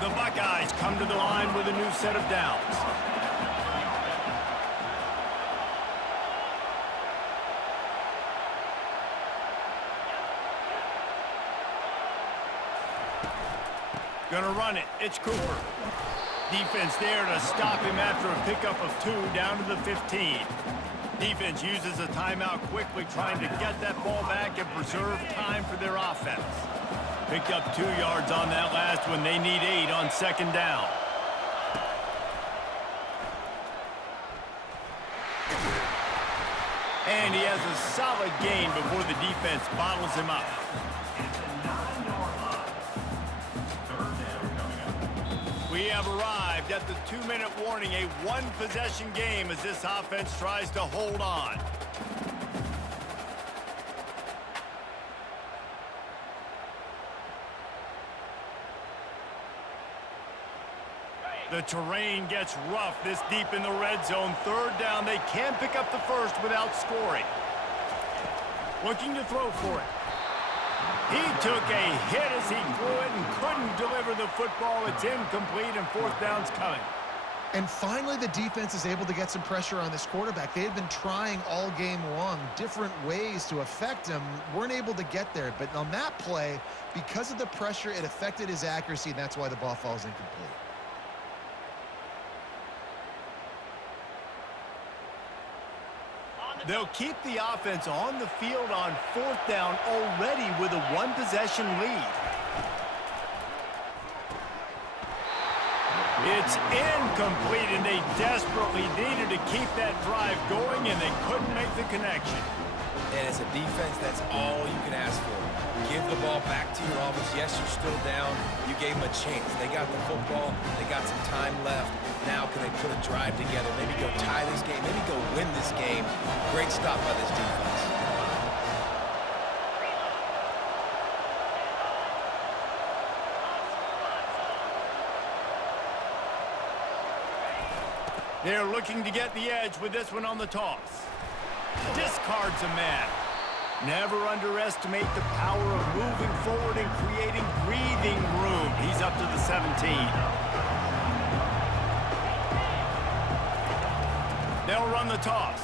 The Buckeyes come to the line with a new set of downs. Gonna run it. It's Cooper. Defense there to stop him after a pickup of 2 down to the 15. Defense uses a timeout quickly, trying to get that ball back and preserve time for their offense. Picked up 2 yards on that last one. They need 8 on second down. And he has a solid gain before the defense bottles him up. We have arrived at the 2-minute warning, a 1-possession game as this offense tries to hold on. The terrain gets rough this deep in the red zone. Third down, they can pick up the first without scoring. Looking to throw for it. He took a hit as he threw it and couldn't deliver the football. It's incomplete and 4th down's coming. And finally, the defense is able to get some pressure on this quarterback. They had been trying all game long, different ways to affect him. Weren't able to get there. But on that play, because of the pressure, it affected his accuracy, and that's why the ball falls incomplete. They'll keep the offense on the field on 4th down already with a 1-possession lead. It's incomplete, and they desperately needed to keep that drive going, and they couldn't make the connection. And as a defense, that's all you can ask for. Give the ball back to your offense. Yes, you're still down. You gave them a chance. They got the football. They got some time left. Now can they put a drive together? Maybe go tie this game. Maybe go win this game. Great stop by this defense. They're looking to get the edge with this one on the toss. Discards a man. Never underestimate the power of moving forward and creating breathing room. He's up to the 17. They'll run the toss.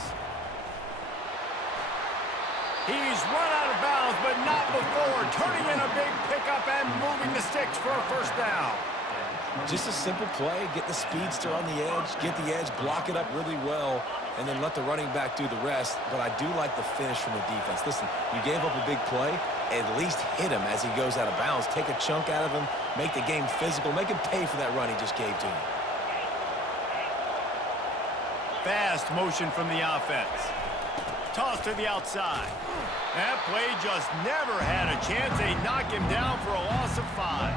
He's run out of bounds, but not before turning in a big pickup and moving the sticks for a 1st down. Just a simple play. Get the speedster on the edge. Get the edge. Block it up really well. And then let the running back do the rest. But I do like the finish from the defense. Listen, you gave up a big play. At least hit him as he goes out of bounds. Take a chunk out of him. Make the game physical. Make him pay for that run he just gave to him. Fast motion from the offense. Toss to the outside. That play just never had a chance. They knock him down for a loss of 5.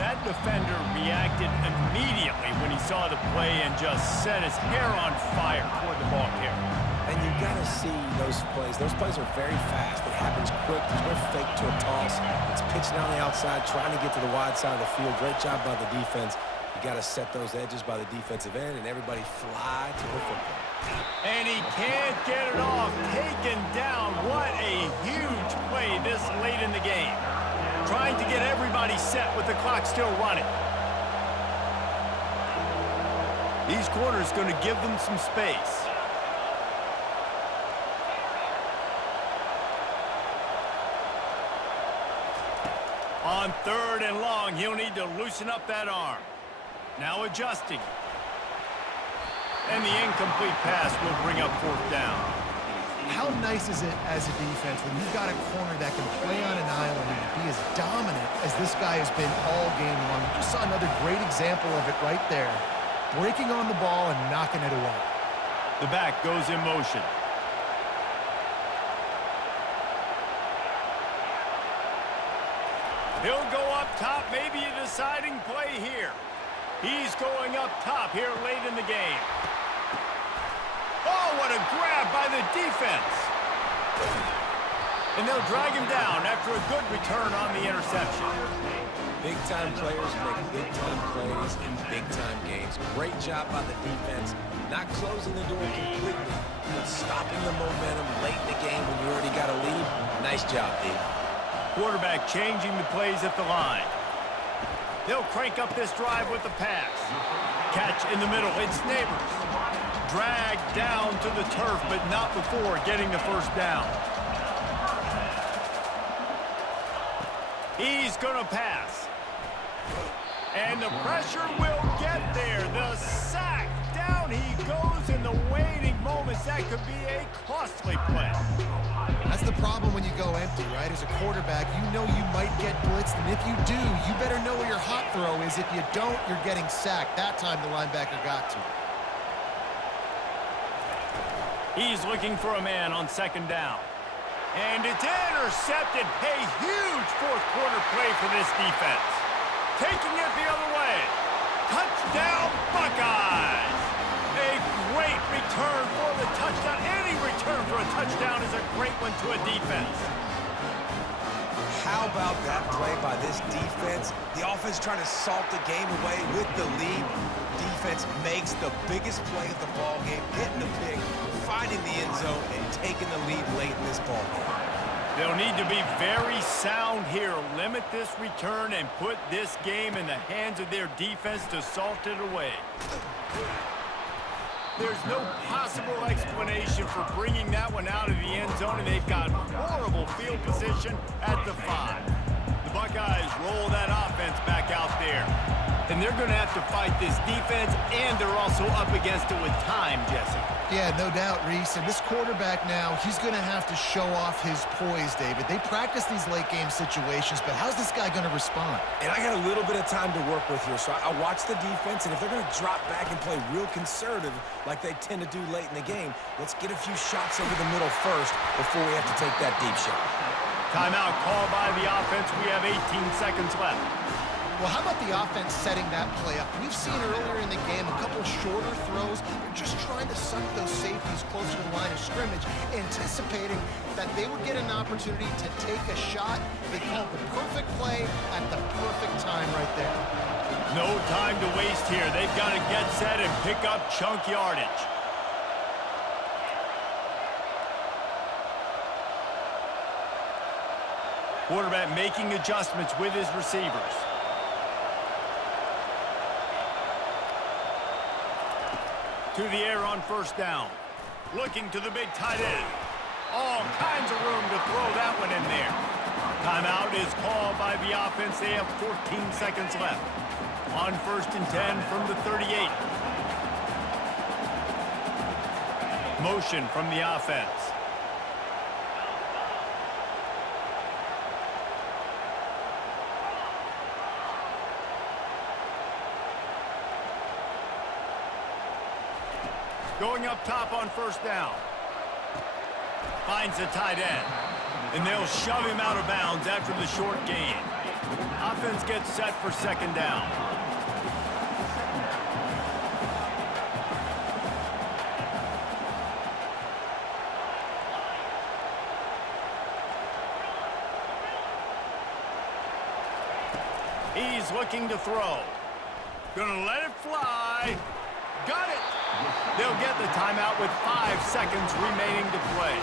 That defender reacted immediately when he saw the play and just set his hair on fire toward the ball carrier. And you got to see those plays. Those plays are very fast. It happens quick. There's no fake to a toss. It's pitched down the outside, trying to get to the wide side of the field. Great job by the defense. You got to set those edges by the defensive end, and everybody fly to the football. And he can't get it off. Taken down. What a huge play this late in the game. Trying to get everybody set with the clock still running. These corners going to give them some space. On 3rd and long, he'll need to loosen up that arm. Now adjusting. And the incomplete pass will bring up 4th down. How nice is it as a defense when you've got a corner that can play on an island and be as dominant as this guy has been all game long? You just saw another great example of it right there. Breaking on the ball and knocking it away. The back goes in motion. He'll go up top, maybe a deciding play here. He's going up top here late in the game. Oh, what a grab by the defense. And they'll drag him down after a good return on the interception. Big-time players make big-time plays in big-time games. Great job by the defense. Not closing the door completely, but stopping the momentum late in the game when you already got a lead. Nice job, D. Quarterback changing the plays at the line. They'll crank up this drive with the pass. Catch in the middle. It's Neighbors. Dragged down to the turf, but not before getting the first down. He's going to pass. And the pressure will get there. The sack. Down he goes in the waiting moments. That could be a costly play. That's the problem when you go empty, right? As a quarterback, you know you might get blitzed, and if you do, you better know where your hot throw is. If you don't, you're getting sacked. That time the linebacker got to. He's looking for a man on second down. And it's intercepted. A huge fourth quarter play for this defense. Taking it the other way. Touchdown, Buckeyes! A great return for the touchdown. Any return for a touchdown is a great one to a defense. How about that play by this defense? The offense trying to salt the game away with the lead. Defense makes the biggest play of the ball game, getting the pick, finding the end zone, and taking the lead late in this ball game. They'll need to be very sound here. Limit this return and put this game in the hands of their defense to salt it away. There's no possible explanation for bringing that one out of the end zone, and they've got horrible field position at the 5. The Buckeyes roll that offense back out there. And they're going to have to fight this defense, and they're also up against it with time, Jesse. Yeah, no doubt, Reese. And this quarterback now, he's going to have to show off his poise, David. They practice these late-game situations, but how's this guy going to respond? And I got a little bit of time to work with here, so I watch the defense, and if they're going to drop back and play real conservative like they tend to do late in the game, let's get a few shots over the middle first before we have to take that deep shot. Timeout called by the offense. We have 18 seconds left. Well, how about the offense setting that play up? We've seen earlier in the game a couple shorter throws. They're just trying to suck those safeties closer to the line of scrimmage, anticipating that they would get an opportunity to take a shot. They called the perfect play at the perfect time right there. No time to waste here. They've got to get set and pick up chunk yardage. Quarterback making adjustments with his receivers. To the air on first down. Looking to the big tight end. All kinds of room to throw that one in there. Timeout is called by the offense. They have 14 seconds left. On first and 10 from the 38. Motion from the offense. Going up top on first down. Finds the tight end. And they'll shove him out of bounds after the short gain. Offense gets set for second down. He's looking to throw. Gonna let it fly. Got it! They'll get the timeout with 5 seconds remaining to play.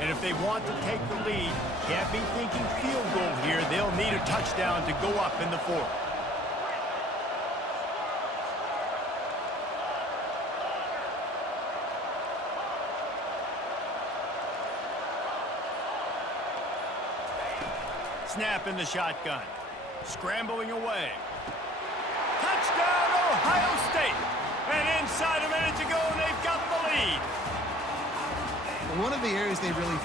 And if they want to take the lead, can't be thinking field goal here. They'll need a touchdown to go up in the 4th. Snap in the shotgun. Scrambling away. Touchdown, Ohio State! And inside a minute to go, and they've got the lead. One of the areas they really